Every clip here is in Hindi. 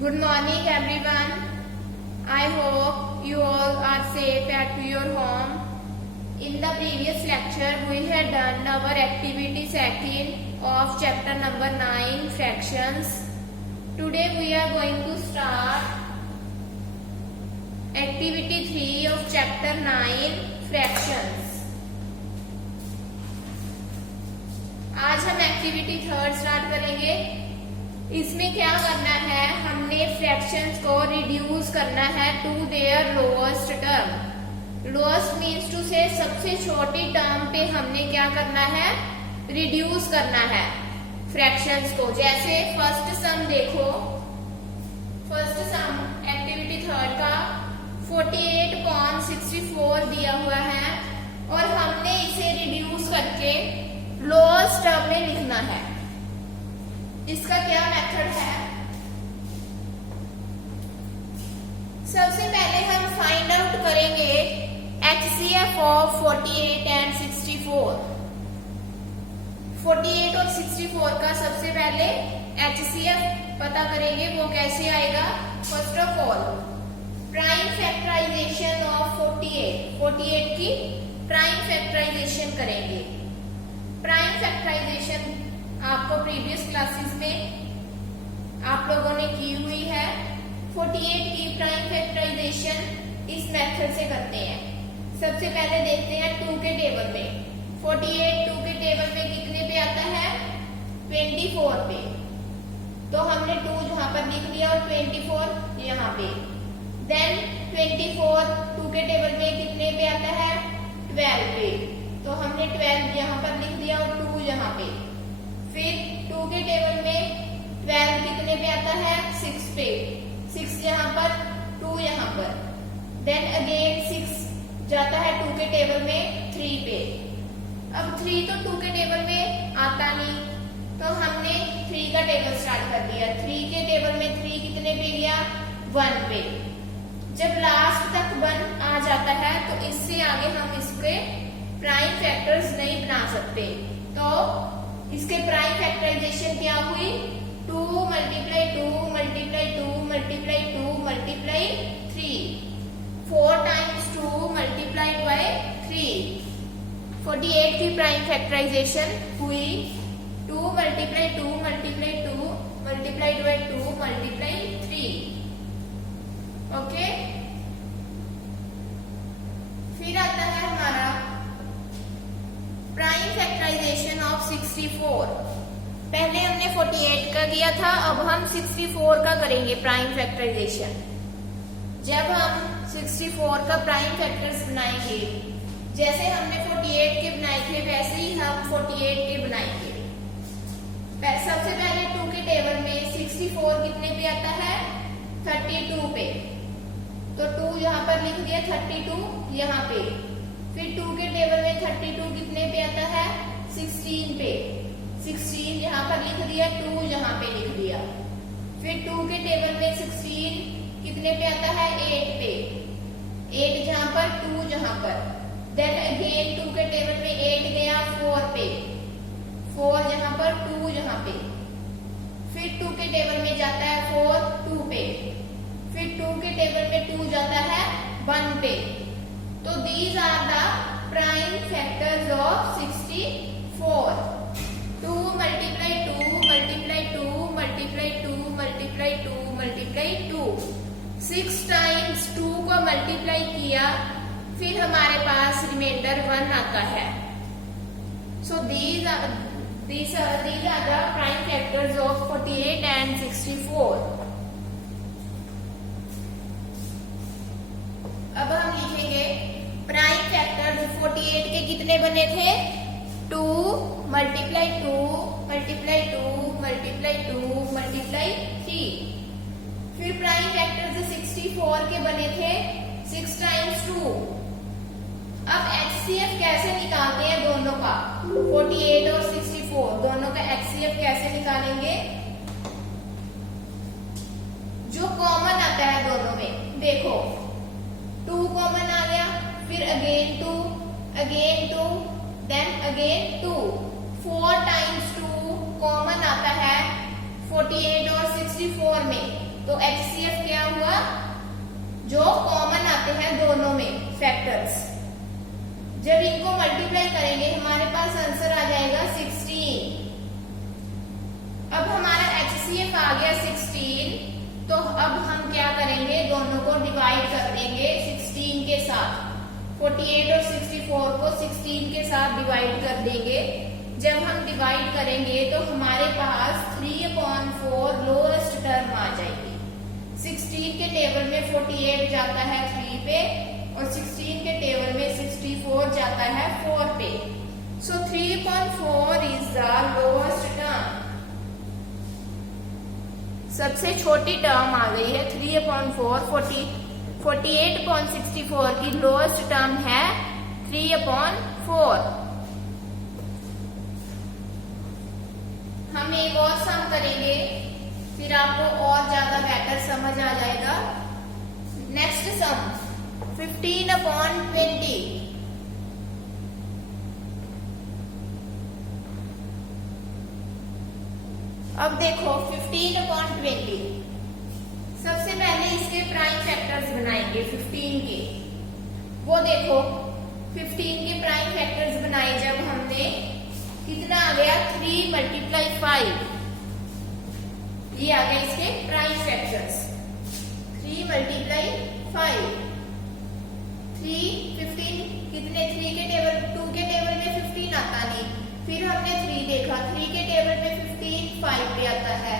Good morning everyone. I hope you all are safe at your home. In the previous lecture we had done our activity second of chapter number 9 fractions. Today we are going to start activity 3 of chapter 9 fractions. आज हम एक्टिविटी 3 स्टार्ट करेंगे. इसमें क्या करना है, हमने फ्रैक्शंस को रिड्यूस करना है to their lowest term. Lowest means to say सबसे छोटी टर्म पे हमने क्या करना है, रिड्यूस करना है फ्रैक्शंस को. जैसे फर्स्ट सम देखो, फर्स्ट सम एक्टिविटी 3 का 48/64 दिया हुआ है और हमने इसे रिड्यूस करके लोएस्ट टर्म में लिखना है. इसका क्या मेथड है, सबसे पहले हम फाइंड आउट करेंगे HCF ऑफ 48 एंड 64. 48 और 64 का सबसे पहले HCF पता करेंगे. वो कैसे आएगा, first of all prime factorisation of 48 की प्राइम फैक्टराइजेशन करेंगे. प्राइम फैक्टराइजेशन आपको प्रीवियस क्लासेस में आप लोगों ने की हुई है. 48 की प्राइम फैक्टराइजेशन इस मेथड से करते हैं. सबसे पहले देखते हैं 2 के टेबल में. 48 2 के टेबल में कितने पे आता है, 24 पे. तो हमने 2 जहां पर लिख लिया और 24 यहाँ पे. देन 24 2 के टेबल में कितने पे आता है, 12 पे. तो हमने 12 यहाँ पर लिख दिया और 2 यहाँ पे. फिर 2 के टेबल में 12 कितने पे आता है, 6 पे. 6 यहाँ पर, 2 यहाँ पर. देन अगेन 6 जाता है 2 के टेबल में 3 पे. अब 3 तो 2 के टेबल में आता नहीं, तो हमने 3 का टेबल स्टार्ट कर दिया. 3 के टेबल में 3 कितने पे गया, 1 पे. जब लास्ट तक 1 आ जाता है तो इससे आगे हम इसके प्राइम फैक्टर्स नहीं बना सकते. तो इसके प्राइम फैक्टराइजेशन क्या हुई, 2 × 2 × 2 × 2 × 3. 4 × 2 मल्टीप्लाइड बाय 3. 48 की प्राइम फैक्टराइजेशन हुई 2 × 2 × 2 मल्टीप्लाइड बाय 2 × 3. ओके. फिर आता है हमारा प्राइम फैक्टराइजेशन ऑफ 64. पहले हमने 48 का किया था, अब हम 64 का करेंगे प्राइम फैक्टराइजेशन. जब हम 64 का प्राइम फैक्टर्स बनाएंगे, जैसे हमने 48 के बनाए थे वैसे ही हम 48 के बनाएंगे. सबसे पहले 2 के टेबल में 64 कितने पे आता है, 32 पे. तो 2 यहाँ पर लिख दिया, 32 यहाँ पे. फिर 2 के टेबल में 32 कितने पे आता है, 16 पे. 16 यहाँ पर लिख दिया, 2 यहाँ पे लिख दिया. फिर 2 के टेबल में 16 कितने पे आता है, 8 पे. 8 जहाँ पर, 2 जहाँ पर. देन अगेन 2 के टेबल में 8 गया 4 पे. 4 जहाँ पर, 2 जहाँ पे. फिर 2 के टेबल में जाता है 4 2 पे. फिर 2 के टेबल में 2 जाता है 1 पे. तो these are the prime factors of 64. 2 × 2 × 2 × 2 × 2 × 2. 6 times 2 को मल्टीप्लाई किया, फिर हमारे पास रिमाइंडर 1 आता है. So these are the prime factors of 48 and 64. अब हम लिखेंगे प्राइम फैक्टर्स. 48 के कितने बने थे, 2 × 2 × 2 × 2 × 3. फिर प्राइम फैक्टर्स 64 के बने थे 6 times 2. अब HCF कैसे निकालते हैं दोनों का, 48 और 64 दोनों का HCF कैसे निकालेंगे, जो कॉमन आता है दोनों में. देखो 2 कॉमन आ गया, फिर again 2 then again 2. 4 times 2 common आता है 48 और 64 में. तो HCF क्या हुआ, जो कॉमन आते हैं दोनों में फैक्टर्स, जब इनको मल्टीप्लाई करेंगे हमारे पास आंसर आ जाएगा 16। अब हमारा HCF आ गया 16, तो अब हम क्या करेंगे, दोनों को डिवाइड कर देंगे 16 के साथ। 48 और 64 को 16 के साथ डिवाइड कर देंगे। जब हम डिवाइड करेंगे तो हमारे पास 3/4 लोएस्ट टर्म आ जाएगी। 16 के टेबल में 48 जाता है 3 पे और 16 के टेबल में 64 जाता है 4 पे। सो 3/4 इज द लोएस्ट टर्म। सबसे छोटी टर्म आ गई है 3/4। 48/64 की लोएस्ट टर्म है 3/4। हम एक और सम करेंगे, फिर आपको और ज्यादा बेटर समझ आ जाएगा। Next sum 15/20। अब देखो 15/20, सबसे पहले इसके प्राइम फैक्टर्स बनाएंगे 15 के। वो देखो 15 के प्राइम फैक्टर्स बनाए जब हमने, कितना आ गया 3 × 5। ये आ गए इसके प्राइम फैक्टर्स 3 × 5। 3 15 कितने, 3 के टेबल 2 के टेबल में 15 आता नहीं, फिर हमने 3 देखा, 3 के टेबल में 15 5 पे आता है,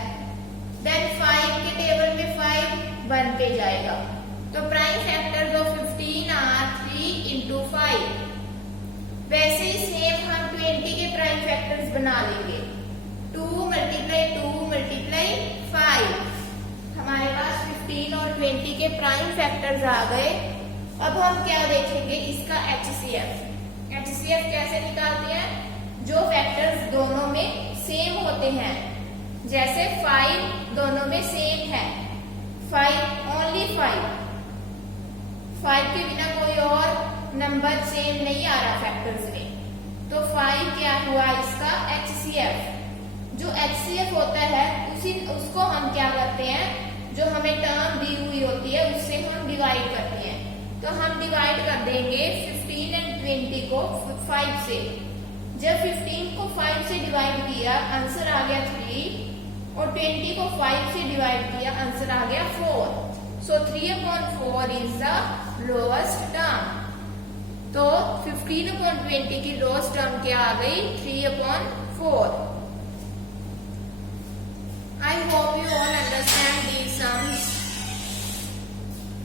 देन 5 के टेबल में 5 1 पे जाएगा। तो प्राइम फैक्टर्स ऑफ 15 आर 3 × 5। वैसे ही सेम हम 20 के प्राइम फैक्टर्स बना लेंगे। 2 × 2 × 5। हमारे पास 15 और 20 के प्राइम फैक्टर्स आ गए। अब हम क्या देखेंगे, इसका HCF। HCF कैसे निकालते हैं, जो फैक्टर्स दोनों में सेम होते हैं। जैसे 5 दोनों में सेम है, 5 ओनली 5 के बिना कोई और नंबर सेम नहीं आ रहा फैक्टर्स में, तो 5 क्या हुआ इसका HCF। जो HCF होता है उसको हम क्या करते हैं, जो हमें टर्म दी हुई होती है उससे हम डिवाइड करते हैं। तो हम डिवाइड कर देंगे 15 और 20 को 5 से। जब 15 को 5 से डिवाइड किया आंसर आ गया 3, और 20 को 5 से डिवाइड किया आंसर आ गया 4। सो 3/4 इज द लोएस्ट टर्म। तो 15/20 की लोएस्ट टर्म क्या आ गई, 3/4। I hope you all understand these sums.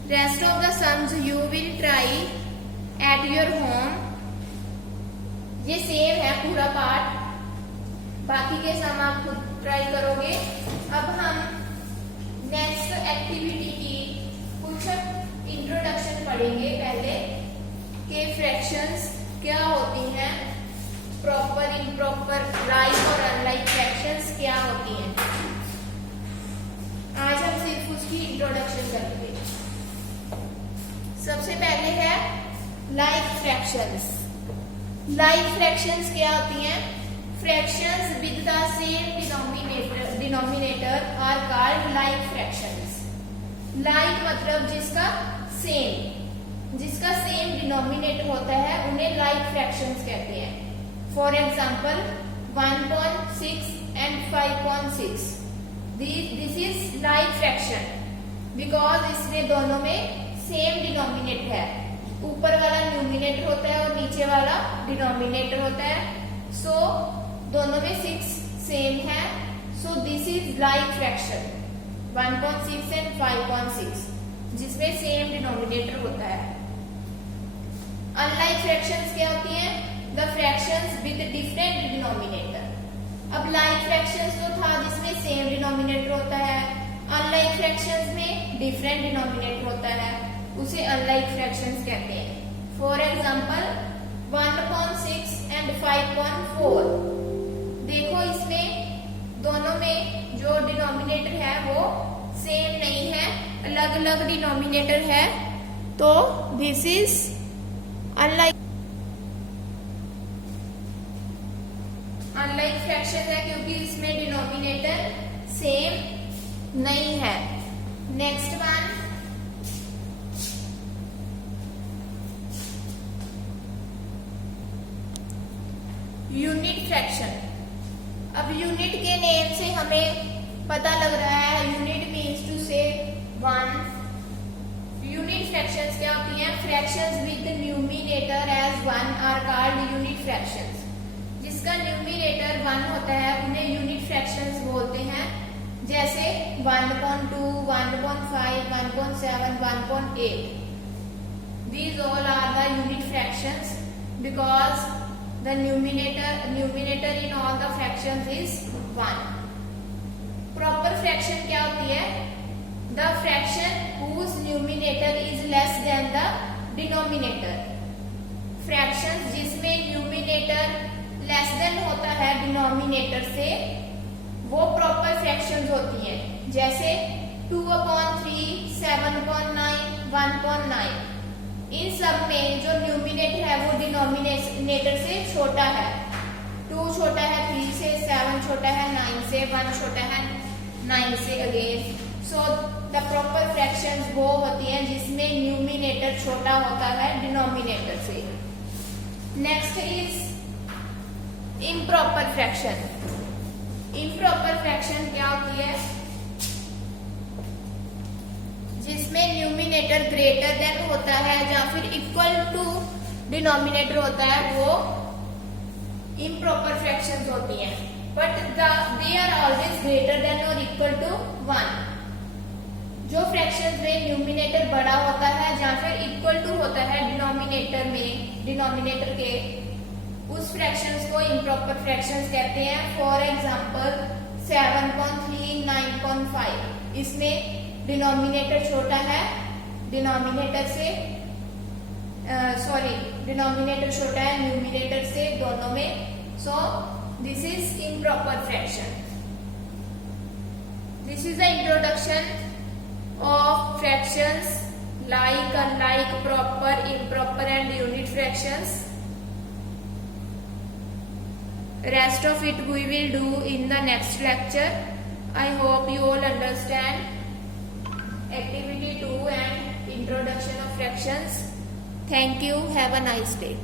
Rest of the sums you will try at your home. ये सेम है पूरा पार्ट, बाकी के सम आप खुद ट्राई करोगे। अब हम नेक्स्ट एक्टिविटी की कुछ इंट्रोडक्शन पढ़ेंगे पहले, कि फ्रैक्शंस क्या होती हैं, प्रॉपर इम्प्रॉपर, लाइक और अनलाइक फ्रैक्शंस क्या होती हैं। आज हम सिर्फ उसकी इंट्रोडक्शन करेंगे। सबसे पहले है लाइक फ्रैक्शंस। लाइक फ्रैक्शंस क्या होती हैं, fractions with the same denominator are called like fractions. Like मतलब जिसका सेम डिनोमिनेटर होता है उन्हें लाइक फ्रैक्शंस कहते हैं। For example 1.6 and 5.6, this is like fraction because इसमें दोनों में सेम डिनोमिनेटर है। ऊपर वाला न्यूमिनेटर होता है और नीचे वाला डिनोमिनेटर होता है। सो दोनों में 6 सेम है। So this is like fraction 1.6 and 5.6, जिसमें सेम डिनोमिनेटर होता है। अनलाइक फ्रैक्शंस क्या होती हैं, the fractions with different denominator. अब लाइक फ्रैक्शंस तो था जिसमें सेम डिनोमिनेटर होता है, अनलाइक फ्रैक्शंस में डिफरेंट डिनोमिनेटर होता है, उसे अनलाइक फ्रैक्शंस कहते हैं। फॉर एग्जाम्पल 1.6 एंड 5.4, देखो इसमें दोनों में जो डिनोमिनेटर है वो सेम नहीं है, अलग अलग डिनोमिनेटर है, तो दिस इज अनलाइक फ्रैक्शन है, क्योंकि इसमें डिनोमिनेटर सेम नहीं है। Next one, unit fraction. अब यूनिट के नेम से हमें पता लग रहा है, unit means to say one. Unit fractions क्या होती हैं? Fractions with numerator as one are called unit fractions. जिसका न्यूमिनेटर वन होता है उन्हें यूनिट फ्रैक्शंस बोलते हैं, जैसे 1.2, 1.5, 1.7, 1.8। These all are the unit fractions because the numerator in all the fractions is 1. Proper fraction क्या होती है? The fraction whose numerator is less than the denominator. Fractions जिसमें numerator less than होता है denominator से, वो proper fractions होती हैं, जैसे 2/3, 7/9, 1/9। इन सब में जो न्यूमिनेटर है वो डिनोमिनेटर से छोटा है। 2 छोटा है 3 से, 7 छोटा है 9 से, 1 छोटा है 9 से again. So the proper fractions वो होती हैं जिसमें न्यूमिनेटर छोटा होता है डिनोमिनेटर से। Next is improper fraction. Improper fraction क्या होती है? जिसमें न्यूमिनेटर ग्रेटर देन होता है या फिर इक्वल टू डिनोमिनेटर होता है, वो इम्प्रॉपर फ्रैक्शंस होती हैं। But they are always greater than और इक्वल टू 1। जो फ्रैक्शंस में न्यूमिनेटर बड़ा होता है या फिर इक्वल टू होता है डिनोमिनेटर के, उस फ्रैक्शंस को इम्प्रॉपर फ्रैक्शंस कहते हैं। फॉर एग्जांपल 7.3, 9.5, इसमें डिनोमिनेटर छोटा है डिनोमिनेटर छोटा है न्यूमिनेटर से, दोनों में। So this is improper fraction. This is the introduction of fractions like, unlike, proper, improper and unit fractions. Rest of it we will do in the next lecture. I hope you all understand activity 2 and introduction of fractions. Thank you. Have a nice day.